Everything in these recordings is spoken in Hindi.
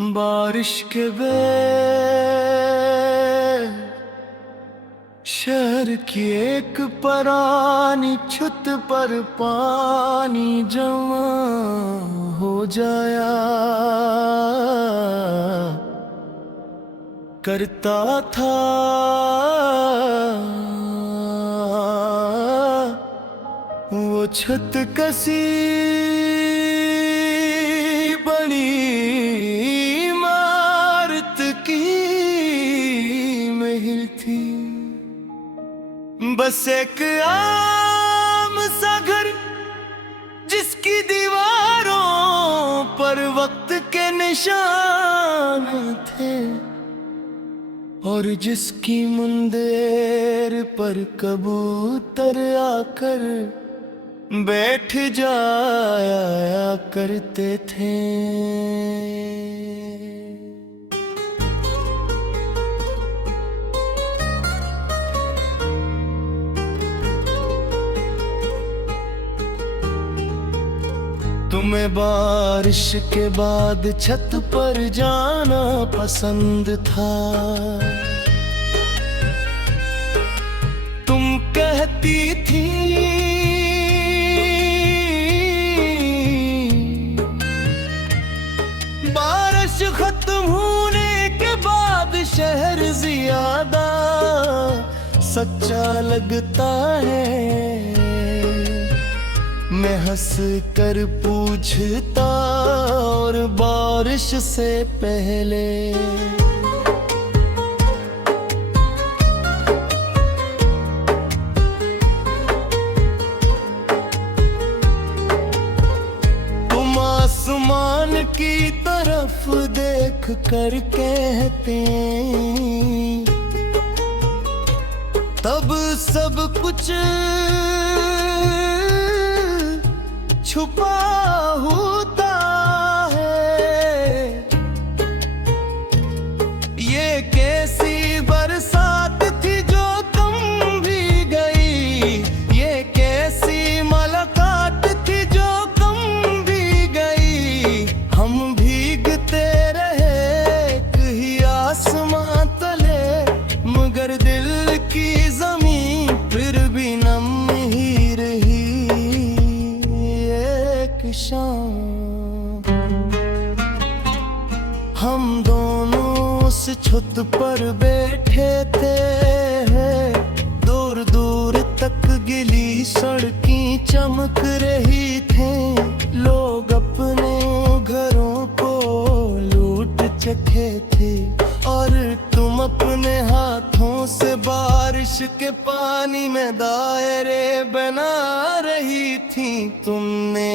बारिश के बे शहर की एक परानी छत पर पानी जमा हो जाया करता था। वो छत कसी बड़ी इमारत की महल थी, बस एक आम सा घर जिसकी दीवारों पर वक्त के निशान थे और जिसकी मुंदेर पर कबूतर आकर बैठ जाया करते थे। तुम्हें बारिश के बाद छत पर जाना पसंद था। तुम कहती थी बारिश खत्म होने के बाद शहर ज्यादा सच्चा लगता है। मैं हंस कर पूछता और बारिश से पहले तुम आसमान की तरफ देख कर कहते तब सब कुछ छुपा होता है। ये कैसी बरसात थी जो तुम भी गई, ये कैसी मुलाकात थी जो तुम भी गई। हम भीगते रहे एक ही आसमां तले, मगर दिल की जमीन फिर भी नम ही रही। शाम हम दोनों उस छत पर बैठे थे, दूर दूर तक गिली सड़कें चमक रही थी। लोग अपने घरों को लूट चुके थे और तुम अपने हाथों से बारिश के पानी में दायरे बना रही थी। तुमने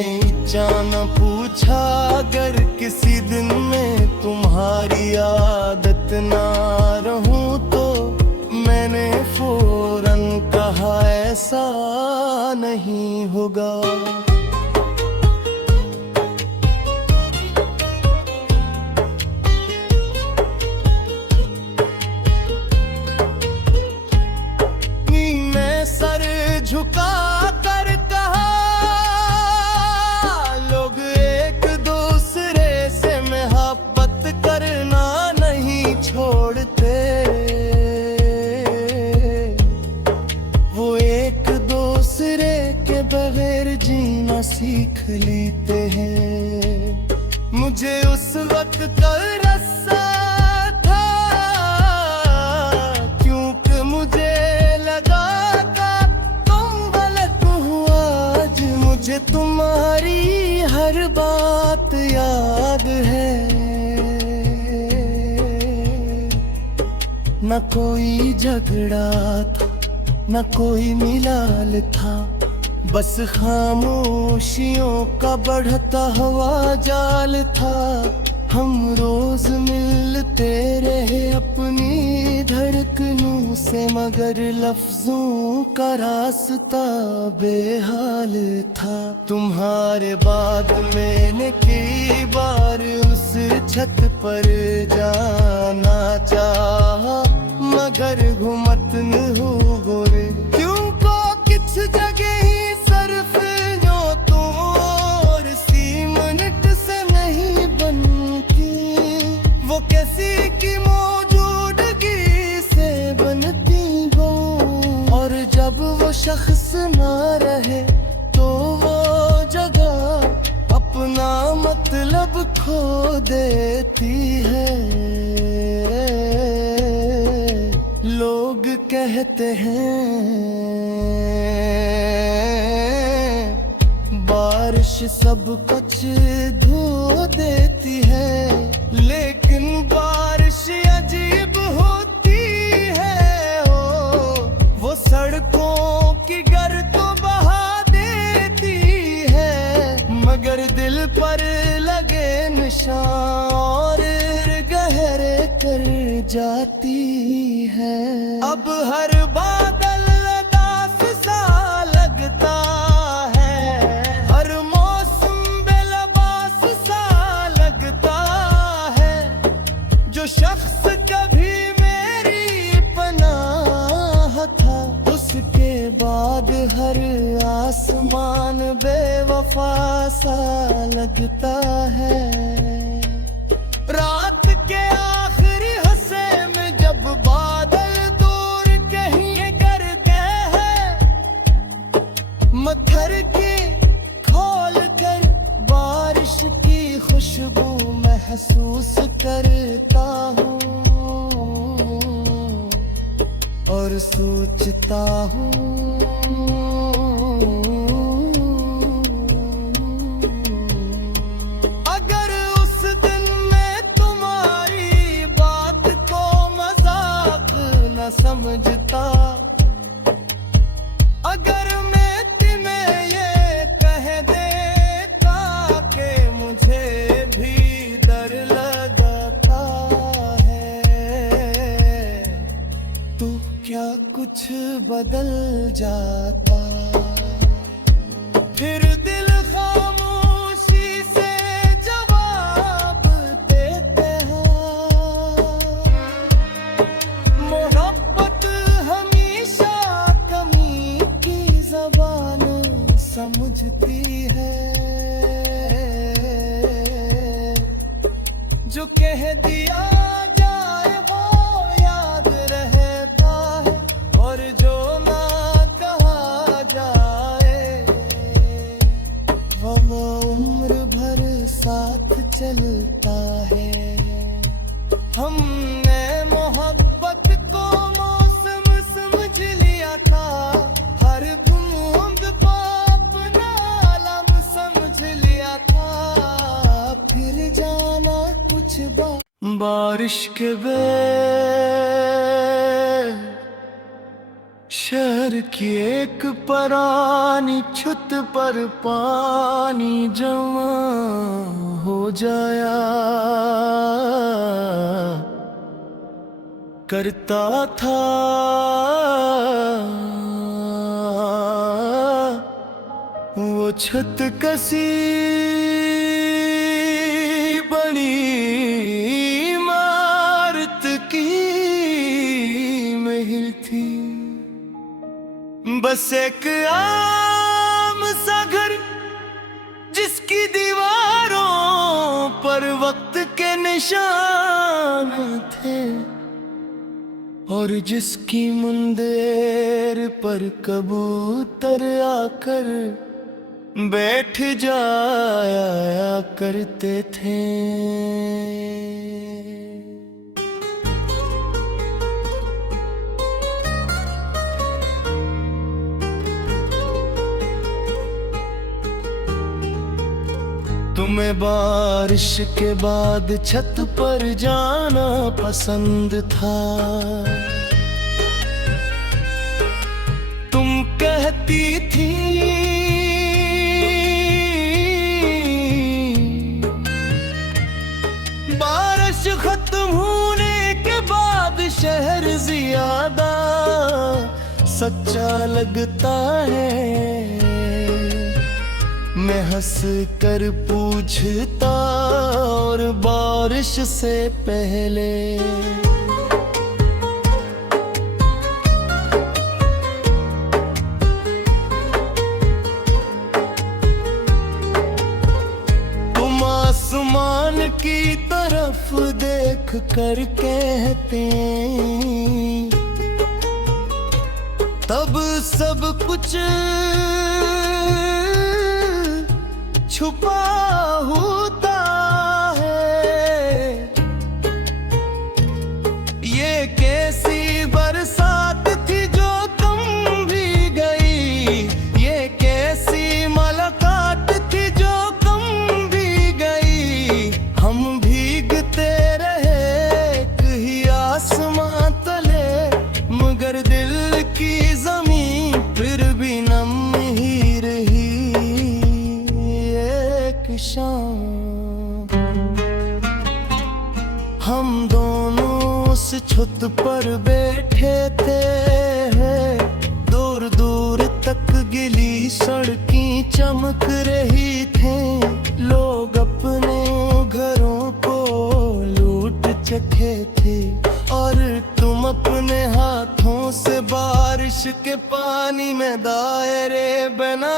जाना पूछा अगर किसी दिन में तुम्हारी आदत ना रहूं तो, मैंने फौरन कहा ऐसा नहीं होगा। मैं सर झुका कर कहा लोग एक दूसरे से मोहब्बत करना नहीं छोड़ते। वो एक दूसरे के बगैर जीना सीख लेते हैं। मुझे उस वक्त तरसा था क्योंकि मुझे लगा था तुम गलत हुआ। आज मुझे तुम्हारी हर बात याद है। न कोई झगड़ा था न कोई मिलाल था, बस खामोशियों का बढ़ता हुआ जाल था। हम रोज मिलते रहे अपनी धड़कनों से, मगर लफ्जों का रास्ता बेहाल था। तुम्हारे बाद मैंने कई बार उस छत पर जाना चाहा, मगर घुमत न हो गोरे क्यों को किस जगह ही सरफ जो तो और सी मिनट से नहीं बनती। वो किसी की मौजूदगी से बनती हो, और जब वो शख्स ना रहे तो वो जगह अपना मतलब खो देती है। लोग कहते हैं बारिश सब कुछ धो देती है, लेकिन बारिश अजीब होती है। वो सड़कों की गर्द तो बहा देती है, मगर दिल पर लगे निशान और गहरे कर जाती है। अब हर बादल उदास सा लगता है, हर मौसम बेलबास सा लगता है। जो शख्स कभी मेरी पनाह था, उसके बाद हर आसमान बेवफा सा लगता है। रात के आखिरी हिस्से में जब बादल दूर कहीं करते हैं, मत्थर की खोल कर बारिश की खुशबू महसूस करता हूँ और सोचता हूँ समझता, अगर मैं तुम्हें ये कह देता कि मुझे भी डर लगता है, तो क्या कुछ बदल जाता। फिर दिल खामोशी से जवाब देते हैं, समझती है। जो कह दिया जाए वो याद रहता है, और जो ना कहा जाए वो उम्र भर साथ चलता है। हमने मोहब्बत को मौसम समझ लिया था, हर बूंद को अपना आलम समझ लिया था। फिर जाना कुछ बारिश के शहर की एक पुरानी छत पर पानी जमा हो जाया करता था। वो छत कसी बड़ी इमारत की महल थी, बस एक आम सा घर जिसकी दीवारों पर वक्त के निशान थे, और जिसकी मुंदेर पर कबूतर आकर बैठ जाया करते थे। तुम्हें बारिश के बाद छत पर जाना पसंद था। तुम कहती थी बारिश खत्म होने के बाद शहर ज्यादा सच्चा लगता है। मैं हंस कर पूछता और बारिश से पहले तुम आसमान की तरफ देख कर कहते, तब सब कुछ छुपा होता है। ये कैसी बरसात थी जो तुम भी गई, ये कैसी मुलाकात थी जो तुम भी गई। हम भीगते रहे एक ही आसमां तले, मगर दिल की जमीन फिर भी नम ही रही। एक शाम हम दोनों उस छत पर बैठे थे, दूर दूर तक गिली सड़कें चमक रही थी। लोग अपने घरों को लूट चुके थे और तुम अपने हाथों से बारिश के पानी में दायरे बना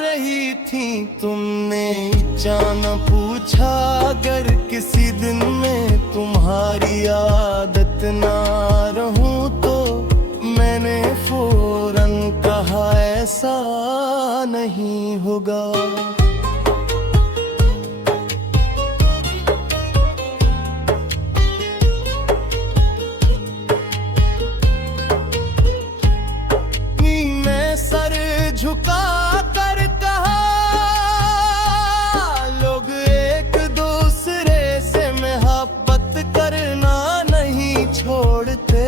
रही थी। तुमने जाना पूछा अगर किसी दिन में तुम्हारी आदत ना रहूं तो, मैंने फौरन कहा ऐसा नहीं होगा। मैं सर झुका कर कहा, लोग एक दूसरे से मोहब्बत करना नहीं छोड़ते।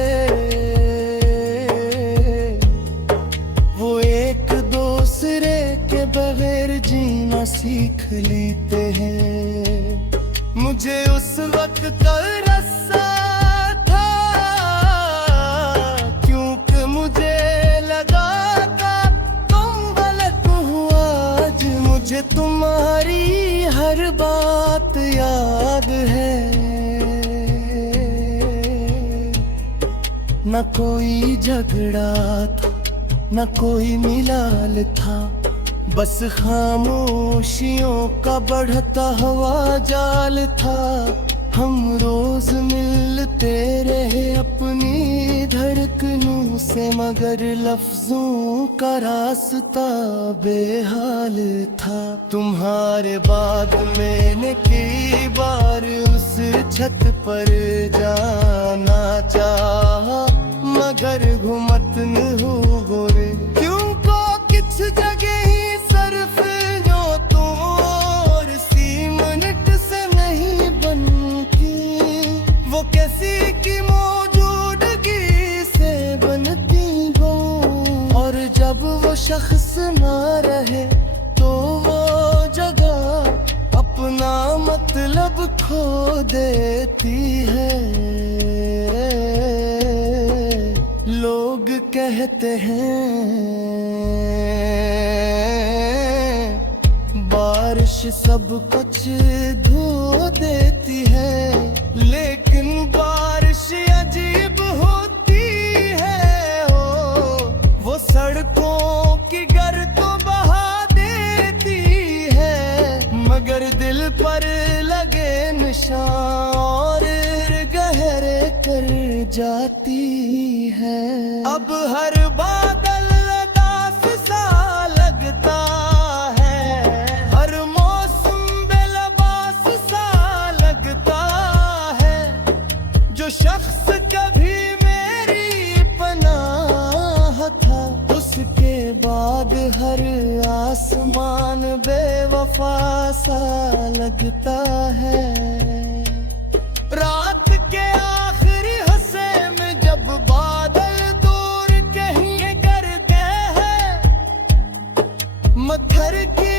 वो एक दूसरे के बगैर जीना सीख लेते हैं। मुझे उस वक्त तरसा था, क्योंकि मुझे लगा था तुम गलत हुआ। आज मुझे तुम्हारी हर बात याद है। न कोई झगड़ा था, न कोई मिलाल था, बस खामोशियों का बढ़ता हुआ जाल था। हम रोज मिलते रहे अपनी धड़कनों से, मगर लफ्जों का रास्ता बेहाल था। तुम्हारे बाद मैंने कई बार उस छत पर जाना चाहा, मगर घुमत न हो रे। क्यों को किस जगह ही सर्फ जो तो और सी मिनट से नहीं बनती, वो कैसी की मौजूदगी से बनती हो। और जब वो शख्स ना रहे तो वो जगह अपना मतलब खो देती है। लोग कहते हैं बारिश सब कुछ धो देती है, लेकिन बारिश अजीब होती है। वो सड़कों की गर्द बहा देती है, मगर दिल पर लगे निशान और गहरे कर जाती है। अब हर बादल उदास सा लगता है, हर मौसम बेलबास सा लगता है। जो शख्स कभी मेरी पनाह था, उसके बाद हर आसमान बेवफा सा लगता है। रात के आखिरी हिस्से में जब बादल दूर कहीं करते हैं, मत्थर की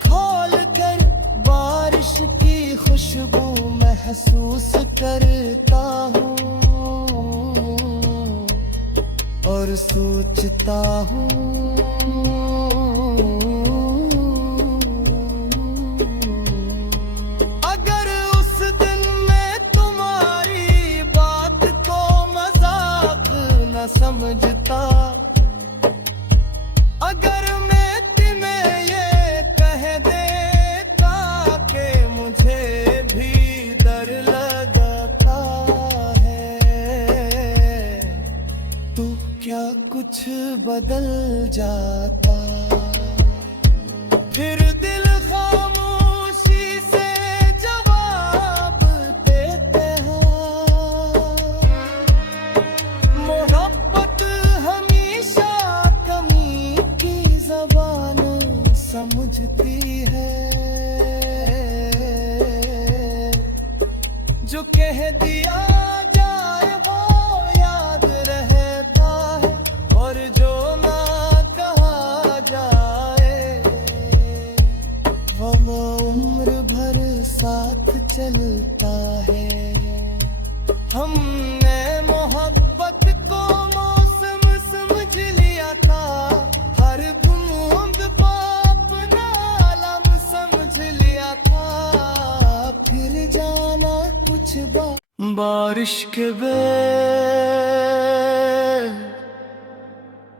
खोल कर बारिश की खुशबू महसूस करता हूँ और सोचता हूँ समझता, अगर मैं तुम्हें ये कह देता कि मुझे भी डर लगता। कुछ बदल जाता। फिर दिल खामोशी से जवाब देते हैं। मोहब्बत हमेशा कमी की ज़बान समझती है। जो कह दिया जाए वो याद रहता है, और जो ना कहा जाए वो उम्र भर साथ चलता है। हमने मोहब्बत को मौसम समझ लिया था, हर बूंद को अपना आलम समझ लिया था। फिर जाना कुछ बारिश के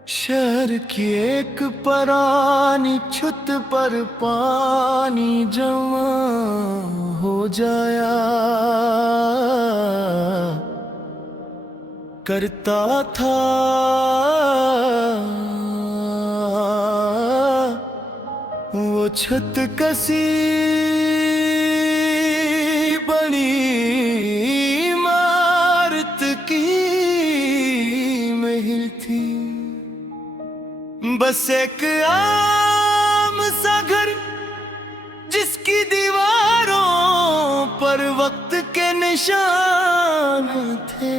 शहर की एक पुरानी छत पर पानी जमा हो जाया करता था। वो छत कसी बड़ी इमारत की महल थी। बस एक आम सा घर जिसकी दीवारों पर वक्त के निशान थे,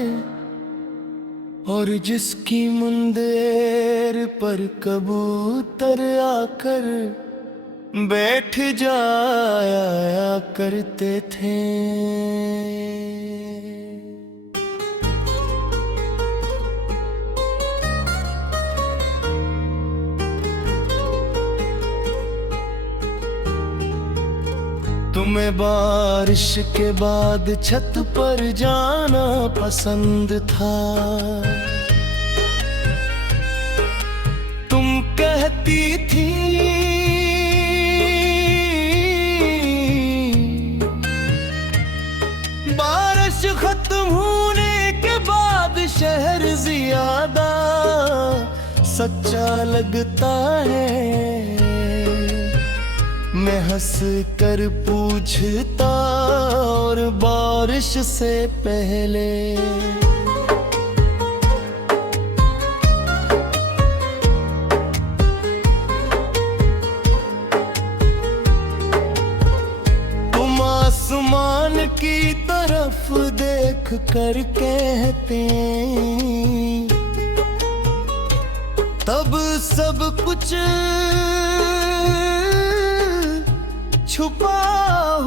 और जिसकी मुंदेर पर कबूतर आकर बैठ जाया करते थे। तुम्हें बारिश के बाद छत पर जाना पसंद था। तुम कहती थी बारिश खत्म होने के बाद शहर ज्यादा सच्चा लगता है। मैं हंस कर पूछता और बारिश से पहले तुम आसमान की तरफ देख कर कहते तब सब कुछ छुपा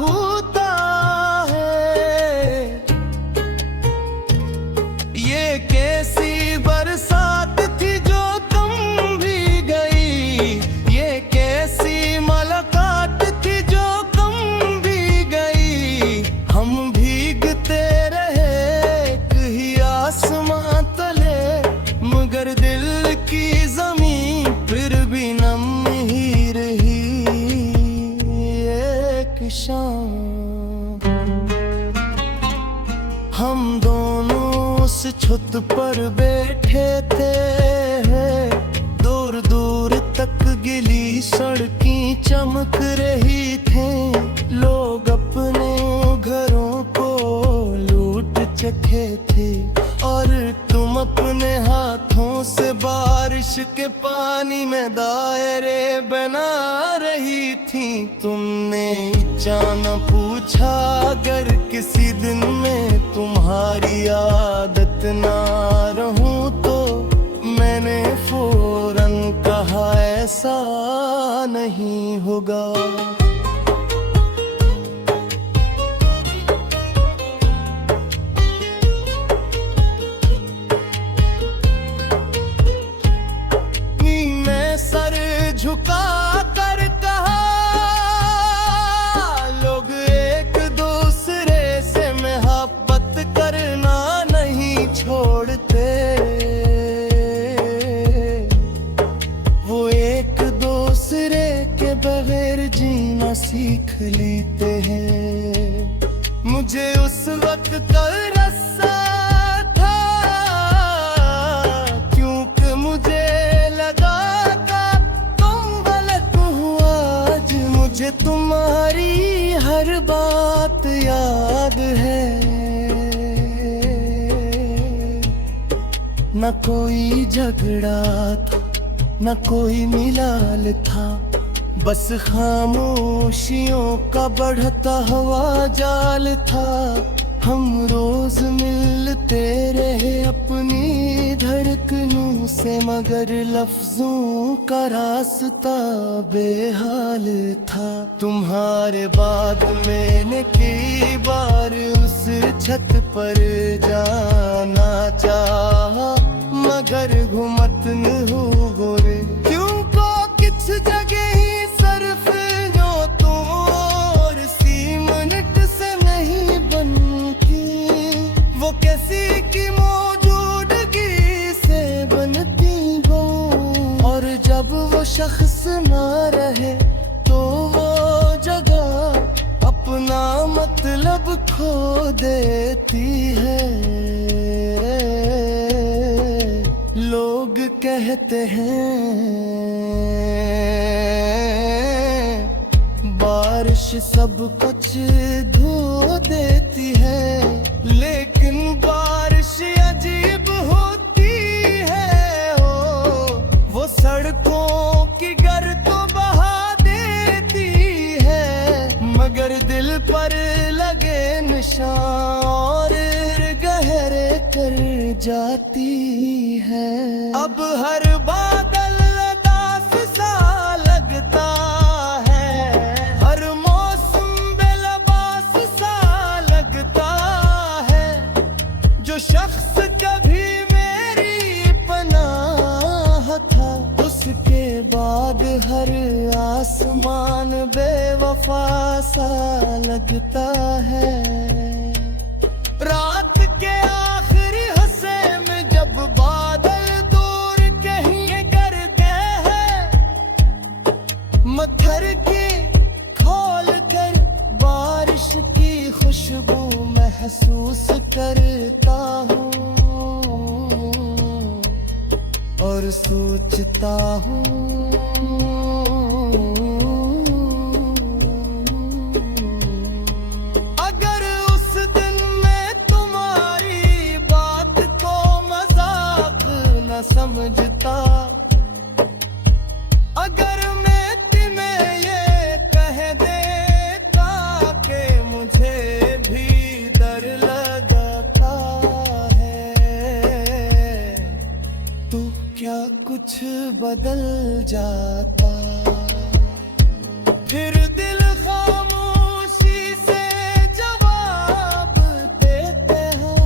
होता है। ये कैसी बरसात थी जो तुम भी गई, ये कैसी मुलाकात थी जो तुम भी गई। हम भीगते रहे कहीं आसमां तले, मगर दिल की जमीन फिर भी नम ही रही। शाम हम दोनों उस छत पर बैठे थे, दूर दूर तक गिली सड़कें चमक रही थी। लोग अपने घरों को लूट चुके थे, और तुम अपने हाथों से बारिश के पानी में दायरे बना रही थी। तुमने जाना पूछा अगर किसी दिन में तुम्हारी आदत ना रहूं तो, मैंने फौरन कहा ऐसा नहीं होगा। सर झुका कर कहा लोग एक दूसरे से मोहब्बत करना नहीं छोड़ते। वो एक दूसरे के बगैर जीना सीख लेते हैं। मुझे उस वक्त तरस था क्योंकि मुझे तुम्हारी हर बात याद है, न कोई झगड़ा था न कोई मिलाल था, बस खामोशियों का बढ़ता हुआ जाल था। हम रोज मिलते रहे अपनी धड़कनों से, मगर लफ्जों का रास्ता बेहाल था। तुम्हारे बाद मैंने कई बार उस छत पर जाना चाहा, मगर घुमत न हो रे क्यों को किस जगह ही सरफ जो तो और सी मिनट से नहीं बनती, वो कैसी की मौजूदगी से बनती हो। और जब वो शख्स ना रहे तो वो जगह अपना मतलब खो देती है। लोग कहते हैं बारिश सब कुछ धो देती है, लेकिन बारिश अजीब होती है। वो सड़कों की गर्द तो बहा देती है, मगर दिल पर लगे निशान और गहरे कर जाती है। अब हर बादल उदास सा लगता है, हर मौसम बेलबास सा लगता है। जो शख्स कभी मेरी पनाह था, उसके बाद हर आसमान बेवफा सा लगता है। रात के आखिरी हिस्से में जब बादल दूर कहीं करते हैं, मत्थर की खोल कर बारिश की खुशबू महसूस करता हूँ और सोचता हूँ समझता, अगर मैं तुम्हें ये कह देता कि मुझे भी डर लगता है, तो क्या कुछ बदल जाता। फिर दिल खामोशी से जवाब देते हैं,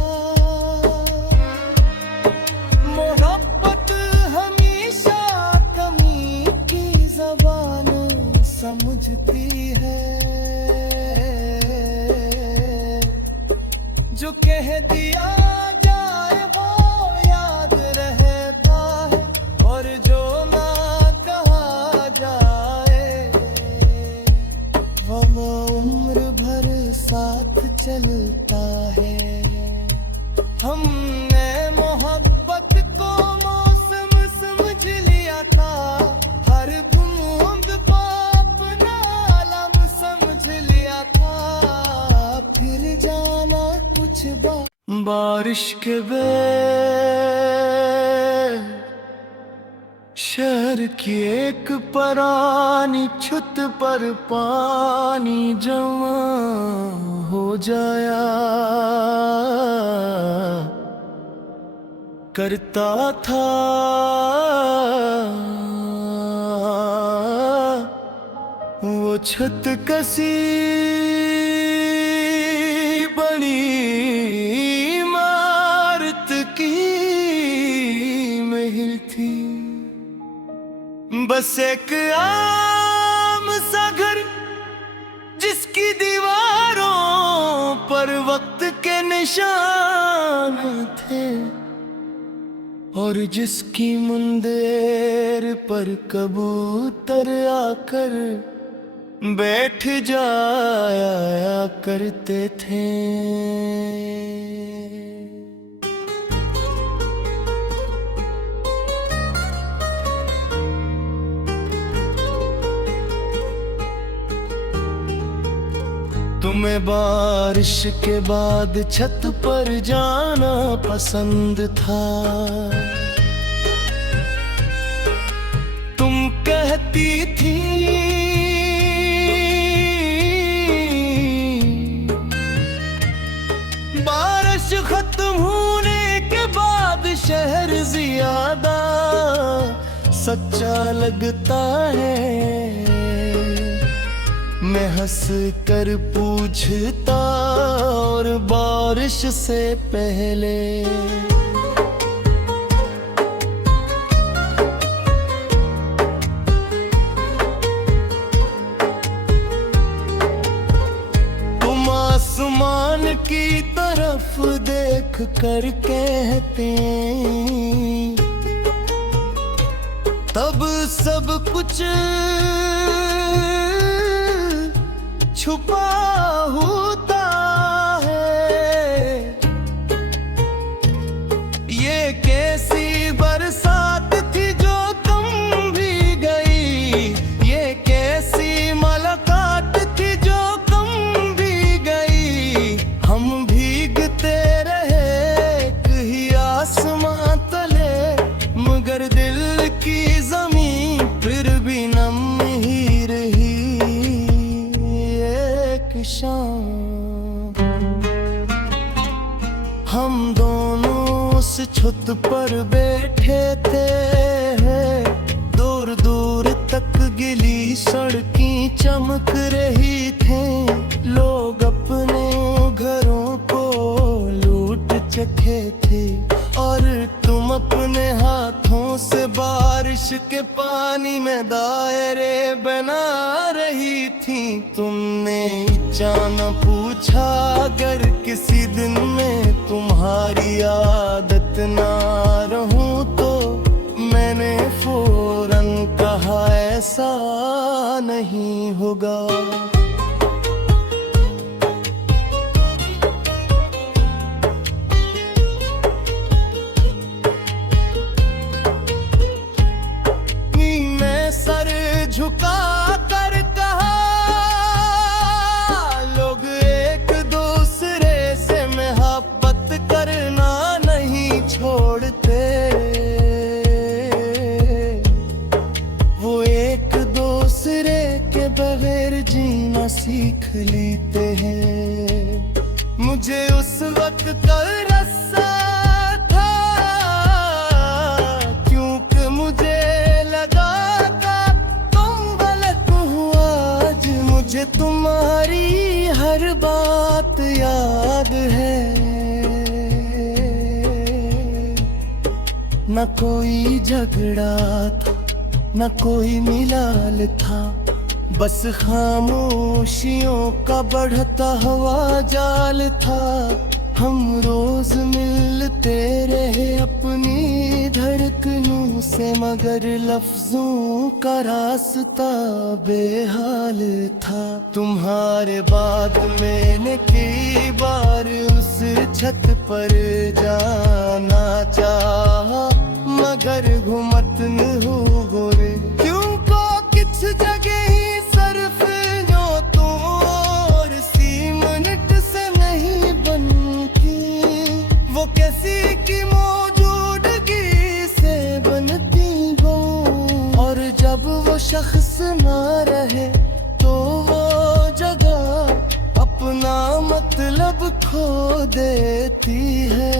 समझती है। जो कह दिया जाए वो याद रहता है, और जो ना कहा जाए वो उम्र भर साथ चलता है। हमने मोहब्बत को मौसम समझ लिया था, हर बूंद को अपना आलम समझ लिया था। फिर जाना कुछ बारिश के शहर की एक पुरानी छत पर पानी जमा हो जाया करता था। वो छत कसी बड़ी इमारत की महल थी, बस एक आम सा घर जिसकी दीवारों पर वक्त के निशान थे, और जिसकी मुंदेर पर कबूतर आकर बैठ जाया करते थे। तुम्हें बारिश के बाद छत पर जाना पसंद था। तुम कहती थी बारिश खत्म होने के बाद शहर ज्यादा सच्चा लगता है। मैं हंस कर पूछता और बारिश से पहले तुम आसमान की तरफ देख कर कहते तब सब कुछ छुपा होता है। ये कैसी बरसात थी जो तुम भी गई, ये कैसी मुलाकात थी जो तुम भी गई। हम भीगते रहे एक ही आसमां तले, मगर दिल की जमीन फिर भी नम ही रही। शाम हम दोनों उस छत पर बैठे थे, दूर दूर तक गिली सड़कें चमक रही थी। लोग अपने घरों को लूट चुके थे और तुम अपने हाथों से बारिश के पानी में दायरे बना रही थी। तुमने जान पूछा अगर किसी दिन में तुम्हारी आदत ना रहूं तो, मैंने फौरन कहा ऐसा नहीं होगा। मैं सर झुका कर कहा लोग एक दूसरे से मोहब्बत करना नहीं छोड़ते। वो एक दूसरे के बगैर जीना सीख लेते हैं। मुझे उस वक्त तरसा था क्योंकि मुझे लगा था तुम गलत हो। आज मुझे तुम्हारी हर बात याद है। न कोई झगड़ा था न कोई मिलाल था, बस खामोशियों का बढ़ता हुआ जाल था। हम रोज मिलते रहे अपनी धड़कनों से, मगर लफ्जों का रास्ता बेहाल था। तुम्हारे बाद मैंने कई बार उस छत पर जाना चाहा, मगर घुमत न हो गोरे क्यों को किस जगह ही सर्फ जो तो और सी मिनट से नहीं बनती। वो कैसी की मौजूदगी से बनती हो, और जब वो शख्स ना रहे तो वो जगह अपना मतलब खो देती है।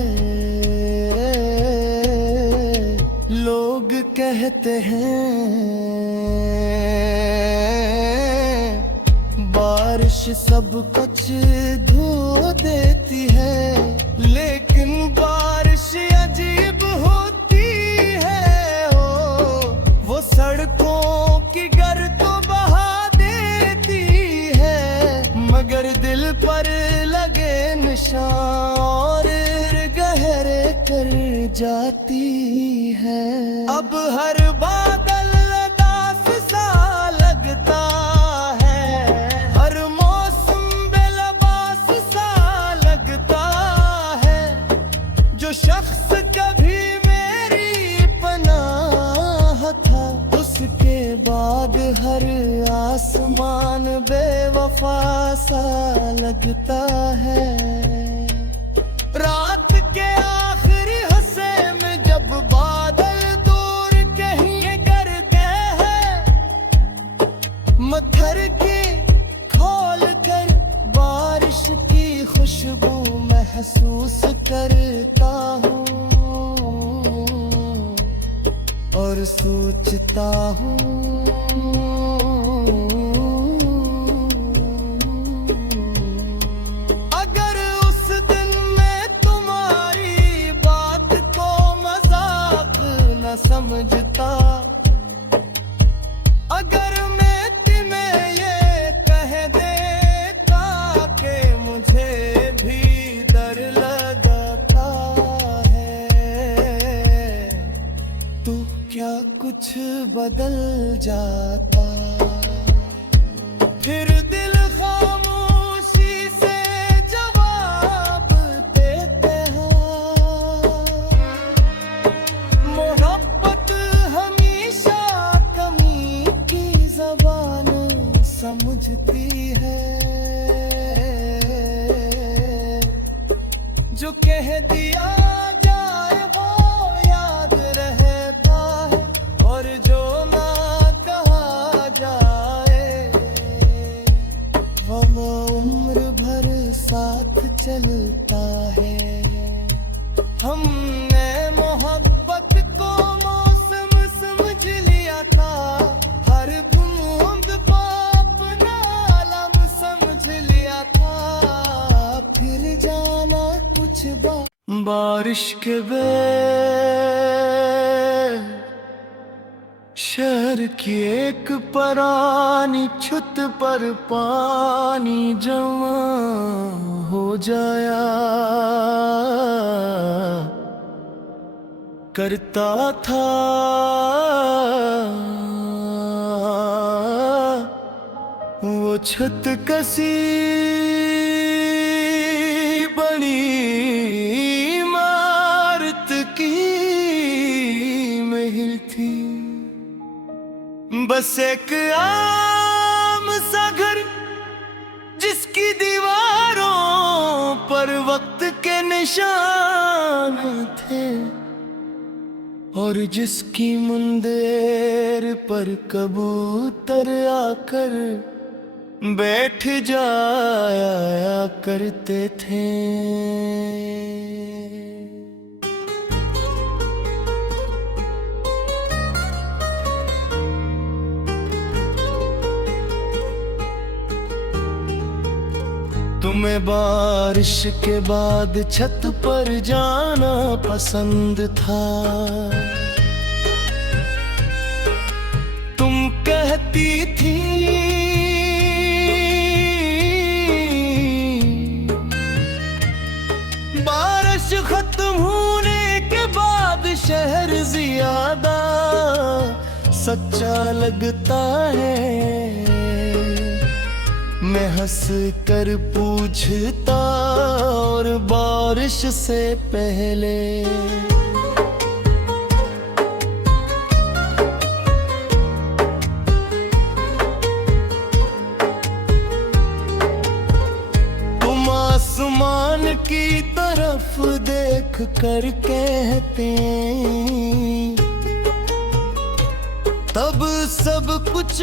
लोग कहते हैं बारिश सब कुछ धो देती है, लेकिन बारिश अजीब होती है। वो सड़कों की गर्द बहा देती है, मगर दिल पर लगे निशान और गहरे कर जाती है। अब हर बादल उदास सा लगता है, हर मौसम बेलबास सा लगता है। जो शख्स कभी मेरी पनाह था, उसके बाद हर आसमान बेवफा सा लगता है। रात के आखिरी हिस्से में जब बादल दूर कहीं करते हैं, मत्थर की खोल कर बारिश की खुशबू महसूस करता हूँ और सोचता हूँ अगर उस दिन मैं तुम्हारी बात को मजाक न समझता, अगर मैं तुम्हें ये कह देता कि मुझे भी डर लगता है, तो क्या कुछ बदल जाता? फिर दिल खामोशी से जवाब देते हैं, मोहब्बत हमेशा कमी की ज़बान समझती है। जो कह दिया जाए वो याद रहता है, और जो ना कहा जाए वो उम्र भर साथ चलता है। हमने मोहब्बत को मौसम समझ लिया था, हर बूंद को अपना आलम समझ लिया था। फिर जाना कुछ बारिश के शहर की एक पुरानी छत पर पानी जमा हो जाया करता था। वो छत कसी बड़ी इमारत की महल थी, बस एक आम सा घर जिसकी दीवारों पर वक्त के निशान थे, और जिसकी मुंदेर पर कबूतर आकर बैठ जाया करते थे। तुम्हें बारिश के बाद छत पर जाना पसंद था। तुम कहती थी बारिश खत्म होने के बाद शहर ज्यादा सच्चा लगता है। मैं हंस कर पूछता और बारिश से पहले तुम आसमान की तरफ देख कर कहते तब सब कुछ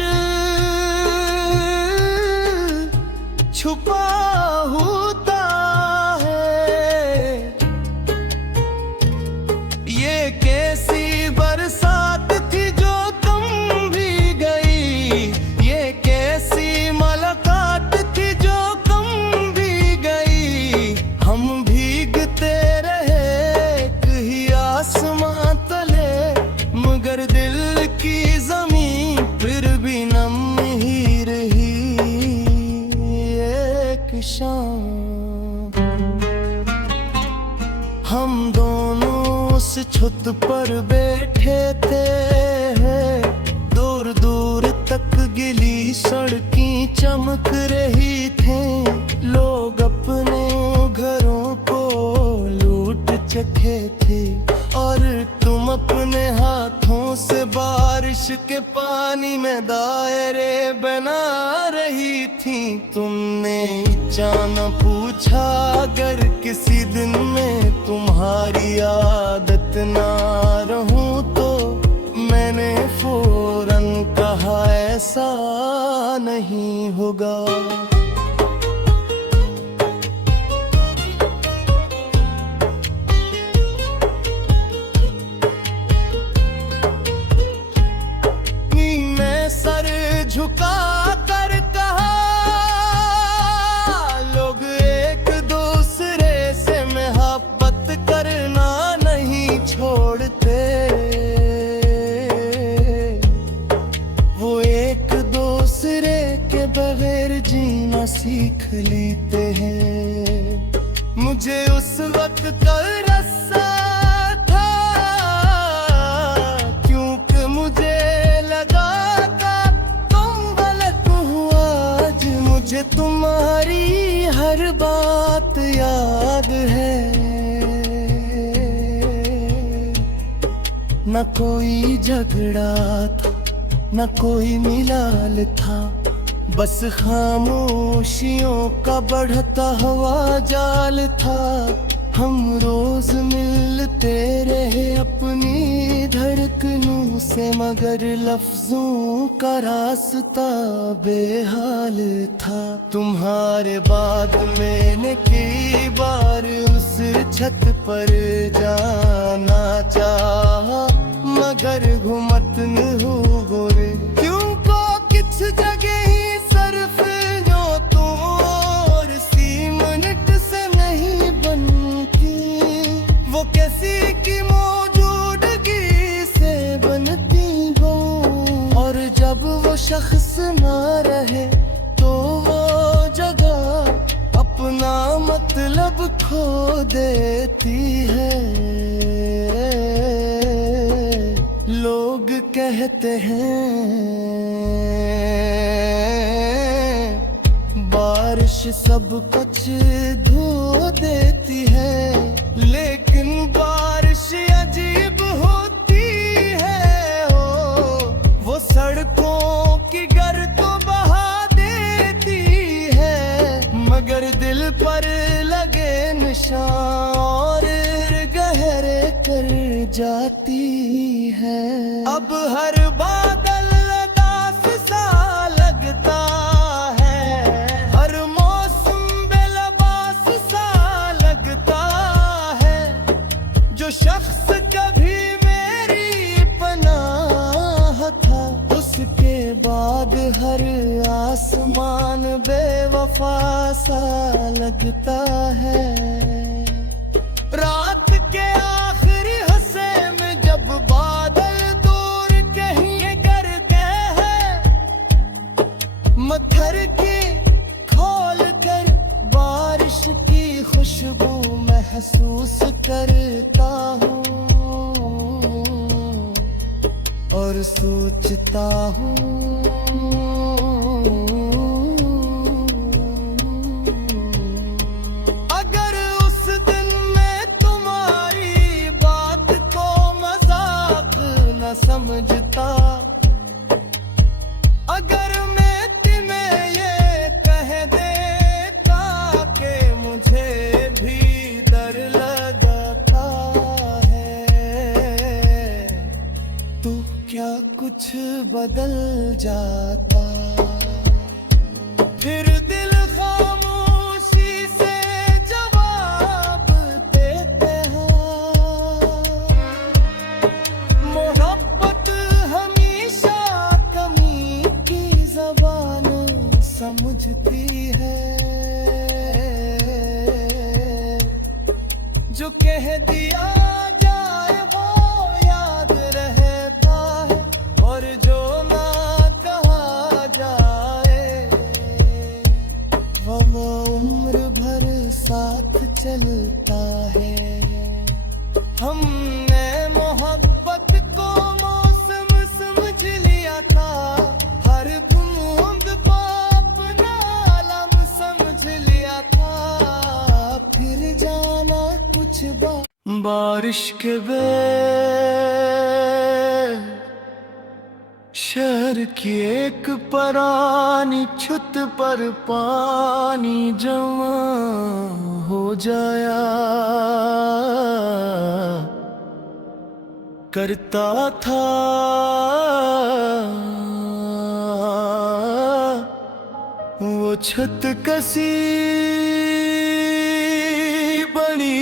छुपा होता है। ये कैसी बरसात थी जो तुम भी गई, ये कैसी मुलाकात थी जो तुम भी गई। हम भीगते रहे कहीं आसमां तले, मगर दिल की जमीन फिर भी नम ही रही। शाम हम दोनों उस छत पर बैठे थे, दूर दूर तक गिली सड़कें चमक रही थी। लोग अपने घरों को लूट चुके थे और तुम अपने हाथों से बारिश के पानी में दायरे बना रही थी। तुमने जान पूछा अगर किसी दिन में तुम्हारी आदत ना रहूं तो मैंने फौरन कहा ऐसा नहीं होगा। सर झुका कर कहा लोग एक दूसरे से मोहब्बत करना नहीं छोड़ते। वो एक दूसरे के बगैर जीना सीख लेते हैं। मुझे उस वक्त तरसा था क्योंकि मुझे लगा मुझे तुम्हारी हर बात याद है। न कोई झगड़ा था न कोई मिलाल था, बस खामोशियों का बढ़ता हुआ जाल था। हम रोज मिलते रहे अपनी धड़कनों से मगर लफ्जों का रास्ता बेहाल था। तुम्हारे बाद मैंने कई बार उस छत पर जाना चाहा मगर घुमत न हो गोरे क्यों को किस जगह ही सर्फ जो तो और सी मिनट से नहीं बनती। वो कैसी की मौजूदगी से बनती हो और जब वो शख्स ना रहे तो वो जगह अपना मतलब खो देती है। लोग कहते हैं बारिश सब कुछ धो देती है, लेकिन बारिश अजीब होती है। वो सड़कों की गर्द तो बहा देती है मगर दिल पर लगे निशान और गहरे कर जाती है। अब हर बादल उदास सा लगता है, हर मौसम बेलबास सा लगता है। जो शख्स कभी मेरी पनाह था उसके बाद हर आसमान बेवफा सा लगता है। रात के आखिरी हिस्से में जब बादल दूर कहीं करते हैं, मत्थर की खोल कर बारिश की खुशबू महसूस करता हूँ और सोचता हूँ समझता अगर मैं तुम्हें ये कह देता कि मुझे भी डर लगता है तो क्या कुछ बदल जाता। फिर दिल खामोशी से जवाब देते हैं समझती है। जो कह दिया जाए वो याद रहता है और जो ना कहा जाए वो उम्र भर साथ चलता है। हमने मोहब्बत को मौसम समझ लिया था, हर बूंद को अपना आलम समझ लिया था। फिर जाना कुछ बारिश के घर की एक पुरानी छत पर पानी जमा हो जाया करता था। वो छत कसी बड़ी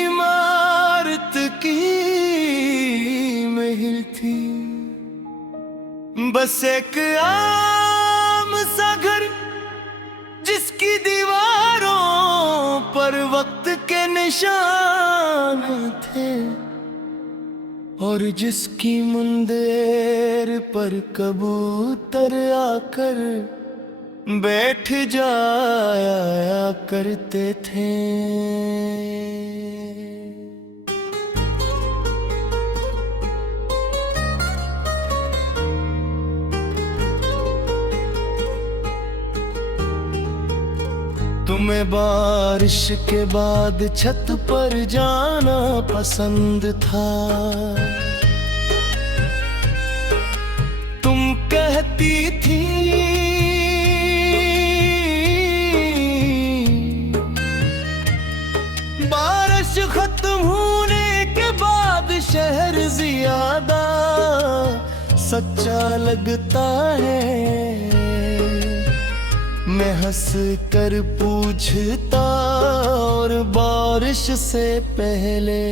इमारत की महल थी। बस एक आम सा घर जिसकी दीवारों पर वक्त के निशान थे और जिसकी मुंदेर पर कबूतर आकर बैठ जाया करते थे। तुम्हें बारिश के बाद छत पर जाना पसंद था। तुम कहती थी बारिश खत्म होने के बाद शहर ज्यादा सच्चा लगता है। मैं हंस कर पूछता और बारिश से पहले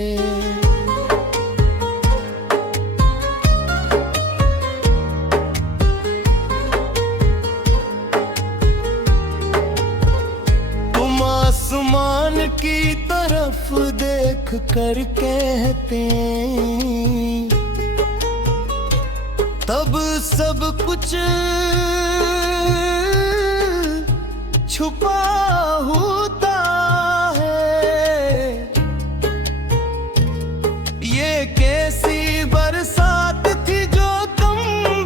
तुम आसमान की तरफ देख कर कहते तब सब कुछ छुपा होता है। ये कैसी बरसात थी जो तुम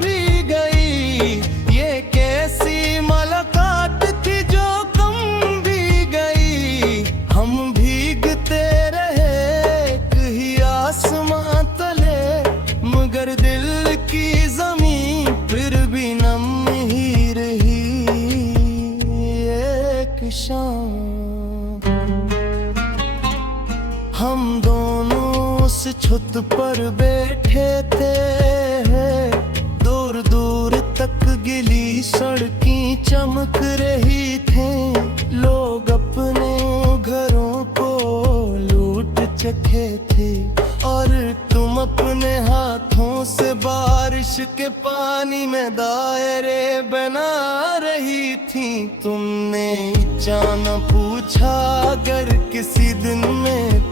भी गई। ये कैसी मुलाकात थी जो तुम भी गई। हम भीगते रहे एक ही आसमां तले मगर दिल की जमीन फिर भी नम ही रही। शाम हम दोनों उस छत पर बैठे थे। दूर दूर तक गिली सड़कें चमक रही थी। लोग अपने घरों को लूट चुके थे और तुम अपने हाथों से बारिश के पानी में दायरे बना रही थी। तुमने जाना पूछा अगर किसी दिन में